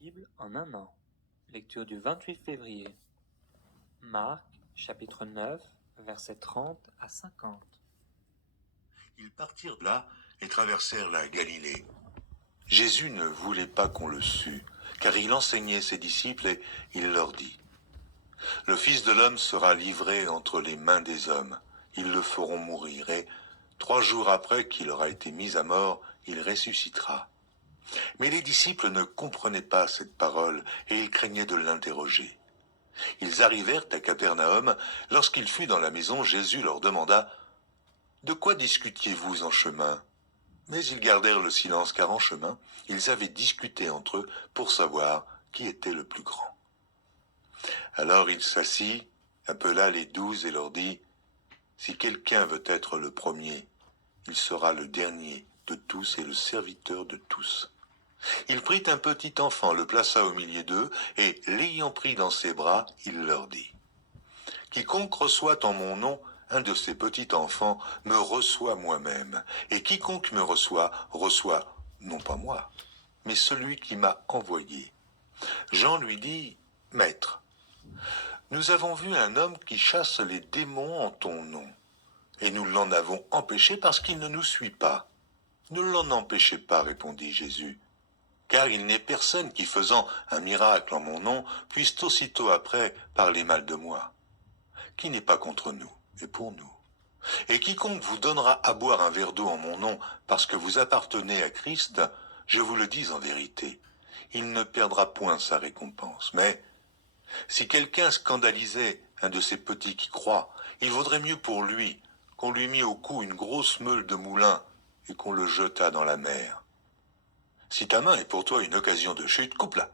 Bible en un an. Lecture du 28 février. Marc, chapitre 9, versets 30 à 50. Ils partirent de là et traversèrent la Galilée. Jésus ne voulait pas qu'on le sût, car il enseignait ses disciples et il leur dit : Le Fils de l'homme sera livré entre les mains des hommes. Ils le feront mourir et 3 jours après qu'il aura été mis à mort, il ressuscitera. Mais les disciples ne comprenaient pas cette parole et ils craignaient de l'interroger. Ils arrivèrent à Capernaum. Lorsqu'il fut dans la maison, Jésus leur demanda : De quoi discutiez-vous en chemin ? Mais ils gardèrent le silence, car en chemin, ils avaient discuté entre eux pour savoir qui était le plus grand. Alors il s'assit, appela les 12 et leur dit : Si quelqu'un veut être le premier, il sera le dernier de tous et le serviteur de tous. Il prit un petit enfant, le plaça au milieu d'eux, et l'ayant pris dans ses bras, il leur dit : Quiconque reçoit en mon nom un de ces petits enfants me reçoit moi-même, et quiconque me reçoit, reçoit non pas moi, mais celui qui m'a envoyé. Jean lui dit : Maître, nous avons vu un homme qui chasse les démons en ton nom, et nous l'en avons empêché parce qu'il ne nous suit pas. Ne l'en empêchez pas, répondit Jésus, car il n'est personne qui, faisant un miracle en mon nom, puisse aussitôt après parler mal de moi. Qui n'est pas contre nous et pour nous. Et quiconque vous donnera à boire un verre d'eau en mon nom, parce que vous appartenez à Christ, je vous le dis en vérité, il ne perdra point sa récompense. Mais si quelqu'un scandalisait un de ces petits qui croient, il vaudrait mieux pour lui qu'on lui mît au cou une grosse meule de moulin et qu'on le jetât dans la mer. Si ta main est pour toi une occasion de chute, coupe-la.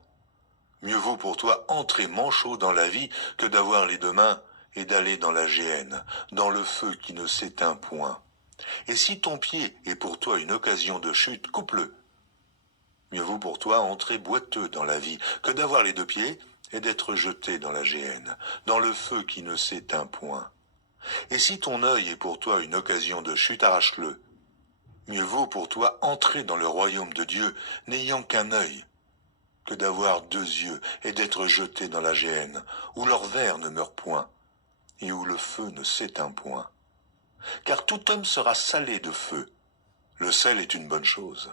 Mieux vaut pour toi entrer manchot dans la vie que d'avoir les 2 mains et d'aller dans la géhenne, dans le feu qui ne s'éteint point. Et si ton pied est pour toi une occasion de chute, coupe-le. Mieux vaut pour toi entrer boiteux dans la vie que d'avoir les 2 pieds et d'être jeté dans la géhenne, dans le feu qui ne s'éteint point. Et si ton œil est pour toi une occasion de chute, arrache-le. Mieux vaut pour toi entrer dans le royaume de Dieu n'ayant qu'un œil, que d'avoir 2 yeux et d'être jeté dans la géhenne, où leur ver ne meurt point, et où le feu ne s'éteint point. Car tout homme sera salé de feu. Le sel est une bonne chose.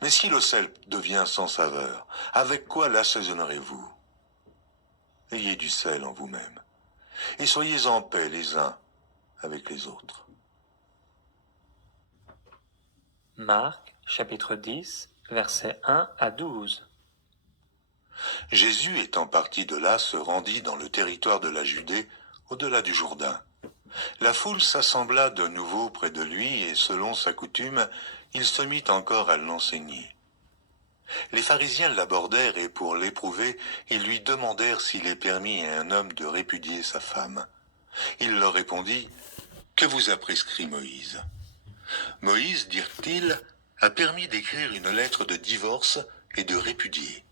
Mais si le sel devient sans saveur, avec quoi l'assaisonnerez-vous ? Ayez du sel en vous-même, et soyez en paix les uns avec les autres. Marc, chapitre 10, versets 1 à 12. Jésus étant parti de là se rendit dans le territoire de la Judée, au-delà du Jourdain. La foule s'assembla de nouveau près de lui, et selon sa coutume, il se mit encore à l'enseigner. Les pharisiens l'abordèrent, et pour l'éprouver, ils lui demandèrent s'il est permis à un homme de répudier sa femme. Il leur répondit : Que vous a prescrit Moïse ? Moïse, dirent-ils, a permis d'écrire une lettre de divorce et de répudier.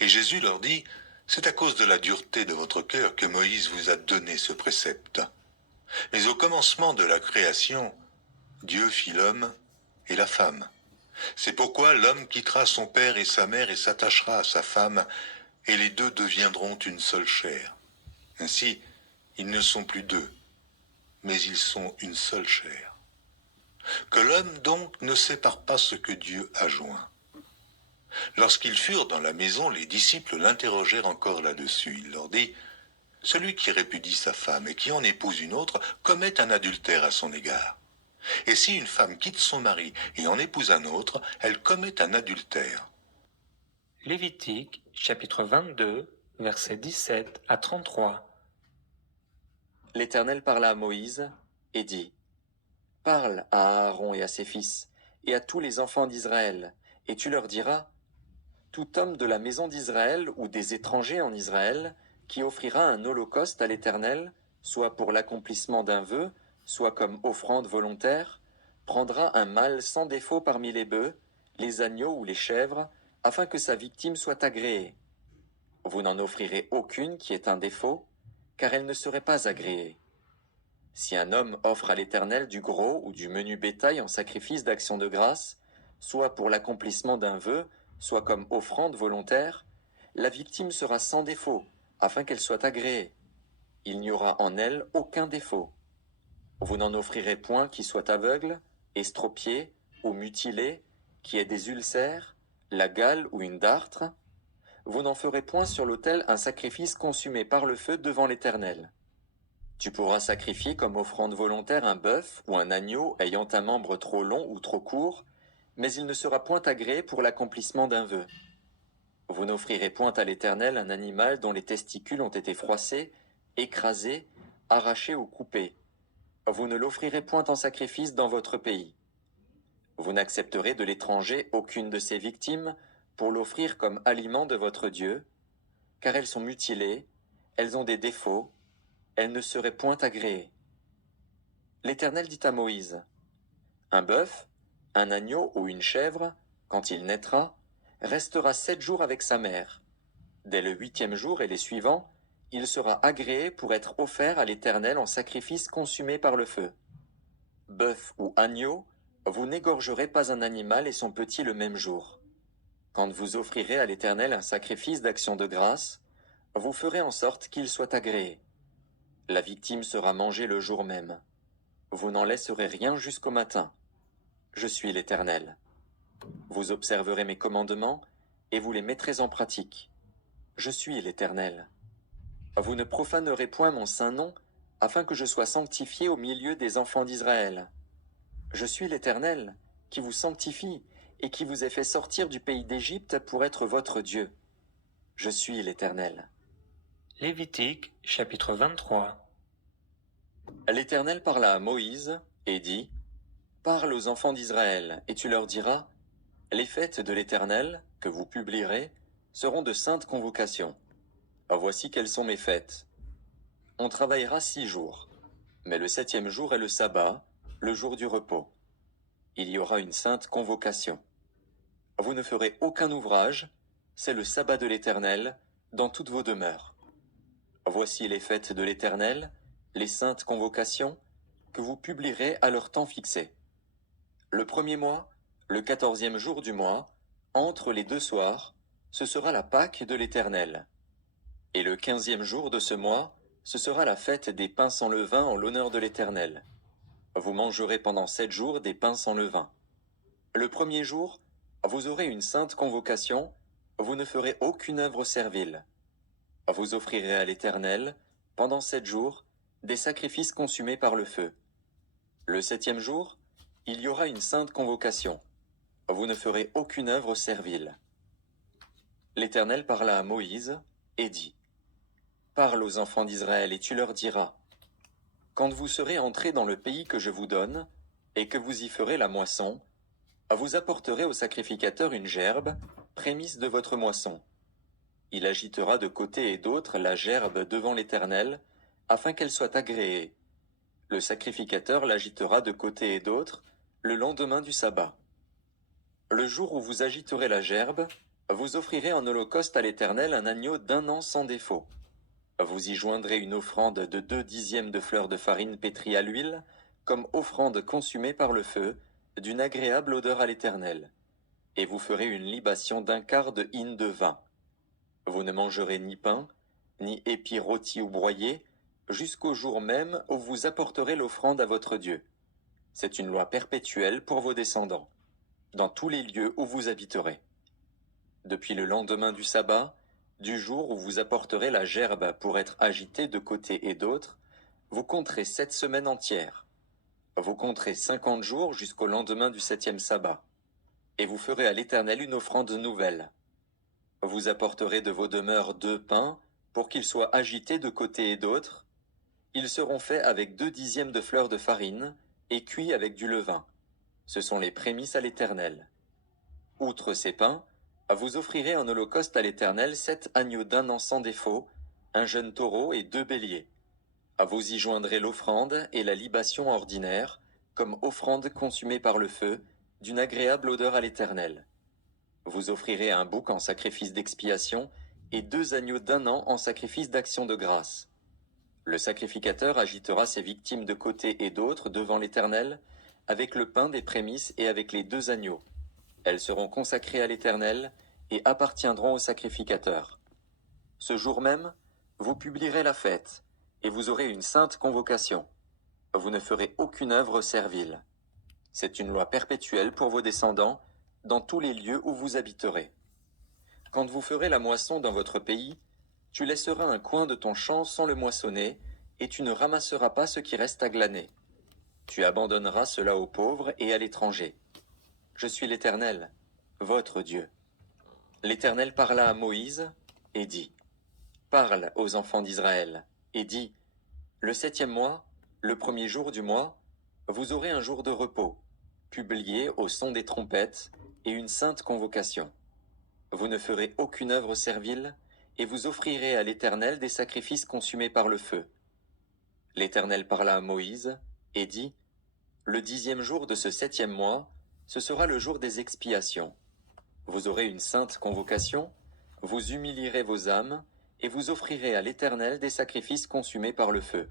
Et Jésus leur dit : C'est à cause de la dureté de votre cœur que Moïse vous a donné ce précepte. Mais au commencement de la création, Dieu fit l'homme et la femme. C'est pourquoi l'homme quittera son père et sa mère et s'attachera à sa femme, et les 2 deviendront une seule chair. Ainsi, ils ne sont plus 2, mais ils sont une seule chair. Que l'homme donc ne sépare pas ce que Dieu a joint. Lorsqu'ils furent dans la maison, les disciples l'interrogèrent encore là-dessus. Il leur dit : Celui qui répudie sa femme et qui en épouse une autre commet un adultère à son égard. Et si une femme quitte son mari et en épouse un autre, elle commet un adultère. Lévitique, chapitre 22, versets 17 à 33. L'Éternel parla à Moïse et dit : Parle à Aaron et à ses fils, et à tous les enfants d'Israël, et tu leur diras : Tout homme de la maison d'Israël ou des étrangers en Israël, qui offrira un holocauste à l'Éternel, soit pour l'accomplissement d'un vœu, soit comme offrande volontaire, prendra un mâle sans défaut parmi les bœufs, les agneaux ou les chèvres, afin que sa victime soit agréée. Vous n'en offrirez aucune qui ait un défaut, car elle ne serait pas agréée. Si un homme offre à l'Éternel du gros ou du menu bétail en sacrifice d'action de grâce, soit pour l'accomplissement d'un vœu, soit comme offrande volontaire, la victime sera sans défaut, afin qu'elle soit agréée. Il n'y aura en elle aucun défaut. Vous n'en offrirez point qui soit aveugle, estropié ou mutilé, qui ait des ulcères, la gale ou une dartre. Vous n'en ferez point sur l'autel un sacrifice consumé par le feu devant l'Éternel. Tu pourras sacrifier comme offrande volontaire un bœuf ou un agneau ayant un membre trop long ou trop court, mais il ne sera point agréé pour l'accomplissement d'un vœu. Vous n'offrirez point à l'Éternel un animal dont les testicules ont été froissés, écrasés, arrachés ou coupés. Vous ne l'offrirez point en sacrifice dans votre pays. Vous n'accepterez de l'étranger aucune de ses victimes pour l'offrir comme aliment de votre Dieu, car elles sont mutilées, elles ont des défauts, elles ne seraient point agréées. L'Éternel dit à Moïse, un bœuf, un agneau ou une chèvre, quand il naîtra, restera 7 jours avec sa mère. Dès le 8e jour et les suivants, il sera agréé pour être offert à l'Éternel en sacrifice consumé par le feu. Bœuf ou agneau, vous n'égorgerez pas un animal et son petit le même jour. Quand vous offrirez à l'Éternel un sacrifice d'action de grâce, vous ferez en sorte qu'il soit agréé. La victime sera mangée le jour même. Vous n'en laisserez rien jusqu'au matin. Je suis l'Éternel. Vous observerez mes commandements et vous les mettrez en pratique. Je suis l'Éternel. Vous ne profanerez point mon saint nom, afin que je sois sanctifié au milieu des enfants d'Israël. Je suis l'Éternel, qui vous sanctifie et qui vous ai fait sortir du pays d'Égypte pour être votre Dieu. Je suis l'Éternel. Lévitique, chapitre 23. L'Éternel parla à Moïse et dit, « Parle aux enfants d'Israël, et tu leur diras, les fêtes de l'Éternel, que vous publierez, seront de saintes convocations. Voici quelles sont mes fêtes. On travaillera 6 jours, mais le 7e jour est le sabbat, le jour du repos. Il y aura une sainte convocation. Vous ne ferez aucun ouvrage, c'est le sabbat de l'Éternel, dans toutes vos demeures. Voici les fêtes de l'Éternel, les saintes convocations, que vous publierez à leur temps fixé. Le 1er mois, le 14e jour du mois, entre les 2 soirs, ce sera la Pâque de l'Éternel. Et le 15e jour de ce mois, ce sera la fête des pains sans levain en l'honneur de l'Éternel. Vous mangerez pendant 7 jours des pains sans levain. Le 1er jour, vous aurez une sainte convocation, vous ne ferez aucune œuvre servile. Vous offrirez à l'Éternel, pendant 7 jours, des sacrifices consumés par le feu. Le 7e jour, il y aura une sainte convocation. Vous ne ferez aucune œuvre servile. L'Éternel parla à Moïse et dit, « Parle aux enfants d'Israël et tu leur diras, quand vous serez entrés dans le pays que je vous donne, et que vous y ferez la moisson, vous apporterez au sacrificateur une gerbe, prémisse de votre moisson. Il agitera de côté et d'autre la gerbe devant l'Éternel, afin qu'elle soit agréée. Le sacrificateur l'agitera de côté et d'autre, le lendemain du sabbat. Le jour où vous agiterez la gerbe, vous offrirez en holocauste à l'Éternel un agneau d'1 an sans défaut. Vous y joindrez une offrande de 2 dixièmes de fleur de farine pétrie à l'huile, comme offrande consumée par le feu, d'une agréable odeur à l'Éternel. Et vous ferez une libation d'1/4 de hin de vin. Vous ne mangerez ni pain, ni épis rôtis ou broyés, jusqu'au jour même où vous apporterez l'offrande à votre Dieu. C'est une loi perpétuelle pour vos descendants, dans tous les lieux où vous habiterez. Depuis le lendemain du sabbat, du jour où vous apporterez la gerbe pour être agitée de côté et d'autre, vous compterez 7 semaines entières. Vous compterez 50 jours jusqu'au lendemain du 7e sabbat. Et vous ferez à l'Éternel une offrande nouvelle. Vous apporterez de vos demeures 2 pains, pour qu'ils soient agités de côté et d'autre. Ils seront faits avec 2 dixièmes de fleur de farine, et cuits avec du levain. Ce sont les prémices à l'Éternel. Outre ces pains, vous offrirez en holocauste à l'Éternel 7 agneaux d'1 an sans défaut, un jeune taureau et 2 béliers. Vous y joindrez l'offrande et la libation ordinaire, comme offrande consumée par le feu, d'une agréable odeur à l'Éternel. Vous offrirez un bouc en sacrifice d'expiation et 2 agneaux d'1 an en sacrifice d'action de grâce. Le sacrificateur agitera ses victimes de côté et d'autre devant l'Éternel, avec le pain des prémices et avec les 2 agneaux. Elles seront consacrées à l'Éternel, et appartiendront au sacrificateur. Ce jour même, vous publierez la fête, et vous aurez une sainte convocation. Vous ne ferez aucune œuvre servile. C'est une loi perpétuelle pour vos descendants, dans tous les lieux où vous habiterez. Quand vous ferez la moisson dans votre pays, tu laisseras un coin de ton champ sans le moissonner, et tu ne ramasseras pas ce qui reste à glaner. Tu abandonneras cela aux pauvres et à l'étranger. Je suis l'Éternel, votre Dieu. L'Éternel parla à Moïse et dit, « Parle aux enfants d'Israël, et dis, le 7e mois, le 1er jour du mois, vous aurez un jour de repos, publié au son des trompettes, et une sainte convocation. Vous ne ferez aucune œuvre servile, et vous offrirez à l'Éternel des sacrifices consumés par le feu. » L'Éternel parla à Moïse et dit, « Le 10e jour de ce 7e mois, ce sera le jour des expiations. Vous aurez une sainte convocation, vous humilierez vos âmes, et vous offrirez à l'Éternel des sacrifices consumés par le feu.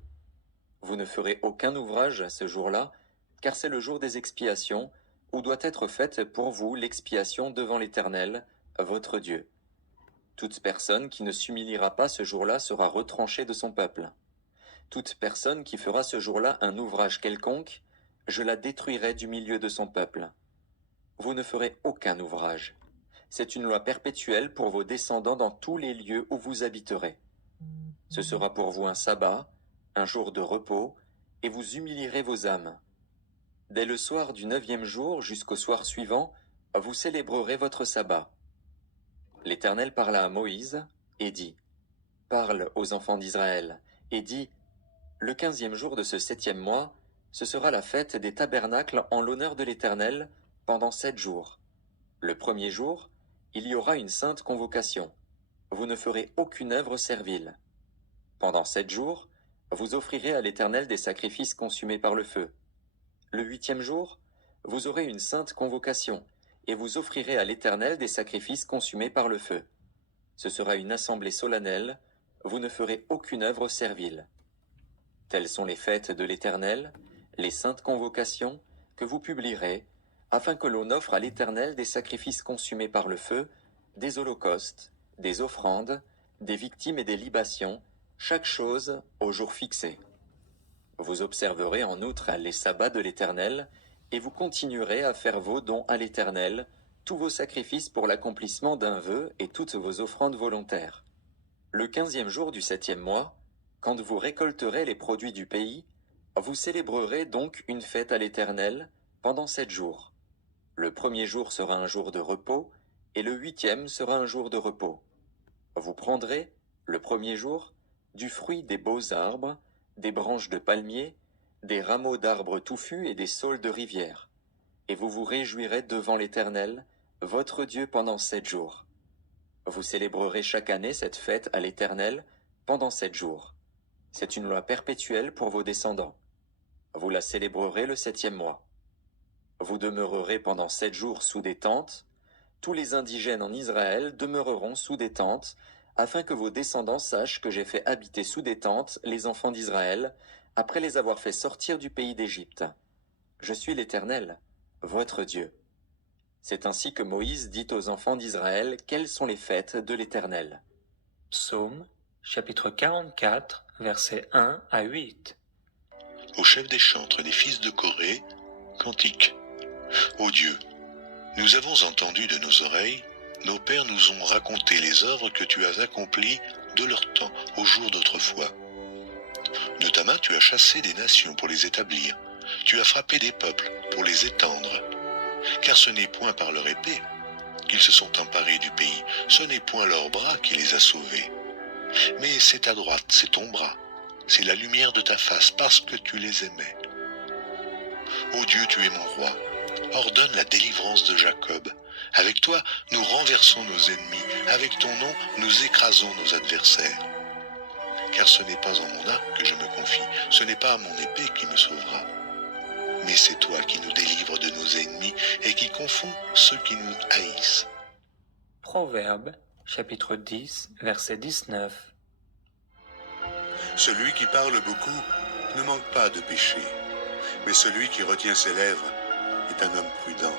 Vous ne ferez aucun ouvrage ce jour-là, car c'est le jour des expiations, où doit être faite pour vous l'expiation devant l'Éternel, votre Dieu. Toute personne qui ne s'humiliera pas ce jour-là sera retranchée de son peuple. Toute personne qui fera ce jour-là un ouvrage quelconque, je la détruirai du milieu de son peuple. Vous ne ferez aucun ouvrage. C'est une loi perpétuelle pour vos descendants dans tous les lieux où vous habiterez. Ce sera pour vous un sabbat, un jour de repos, et vous humilierez vos âmes. Dès le soir du 9e jour jusqu'au soir suivant, vous célébrerez votre sabbat. L'Éternel parla à Moïse et dit, « Parle aux enfants d'Israël, et dis, le 15e jour de ce 7e mois, ce sera la fête des tabernacles en l'honneur de l'Éternel pendant 7 jours. Le 1er jour, il y aura une sainte convocation. Vous ne ferez aucune œuvre servile. Pendant 7 jours, vous offrirez à l'Éternel des sacrifices consumés par le feu. Le 8e jour, vous aurez une sainte convocation, et vous offrirez à l'Éternel des sacrifices consumés par le feu. Ce sera une assemblée solennelle, vous ne ferez aucune œuvre servile. Telles sont les fêtes de l'Éternel, les saintes convocations, que vous publierez, afin que l'on offre à l'Éternel des sacrifices consumés par le feu, des holocaustes, des offrandes, des victimes et des libations, chaque chose au jour fixé. Vous observerez en outre les sabbats de l'Éternel, et vous continuerez à faire vos dons à l'Éternel, tous vos sacrifices pour l'accomplissement d'un vœu et toutes vos offrandes volontaires. Le 15e jour du 7e mois, quand vous récolterez les produits du pays, vous célébrerez donc une fête à l'Éternel pendant 7 jours. Le 1er jour sera un jour de repos, et le 8e sera un jour de repos. Vous prendrez, le 1er jour, du fruit des beaux arbres, des branches de palmiers, des rameaux d'arbres touffus et des saules de rivière, et vous vous réjouirez devant l'Éternel, votre Dieu, pendant 7 jours. Vous célébrerez chaque année cette fête à l'Éternel pendant 7 jours. C'est une loi perpétuelle pour vos descendants. Vous la célébrerez le 7e mois. Vous demeurerez pendant 7 jours sous des tentes. Tous les indigènes en Israël demeureront sous des tentes, afin que vos descendants sachent que j'ai fait habiter sous des tentes les enfants d'Israël, après les avoir fait sortir du pays d'Égypte. Je suis l'Éternel, votre Dieu. C'est ainsi que Moïse dit aux enfants d'Israël quelles sont les fêtes de l'Éternel. Psaume, chapitre 44, versets 1 à 8. Au chef des chantres des fils de Corée, cantique. Ô Dieu, nous avons entendu de nos oreilles, nos pères nous ont raconté les œuvres que tu as accomplies de leur temps, au jour d'autrefois. De ta main tu as chassé des nations pour les établir, tu as frappé des peuples pour les étendre. Car ce n'est point par leur épée qu'ils se sont emparés du pays, ce n'est point leur bras qui les a sauvés. Mais c'est ta droite, c'est ton bras, c'est la lumière de ta face, parce que tu les aimais. Ô Dieu, tu es mon roi, ordonne la délivrance de Jacob. Avec toi, nous renversons nos ennemis, avec ton nom, nous écrasons nos adversaires. Car ce n'est pas en mon arc que je me confie, ce n'est pas à mon épée qui me sauvera. Mais c'est toi qui nous délivres de nos ennemis et qui confonds ceux qui nous haïssent. Proverbe, chapitre 10, verset 19. Celui qui parle beaucoup ne manque pas de péché, mais celui qui retient ses lèvres est un homme prudent.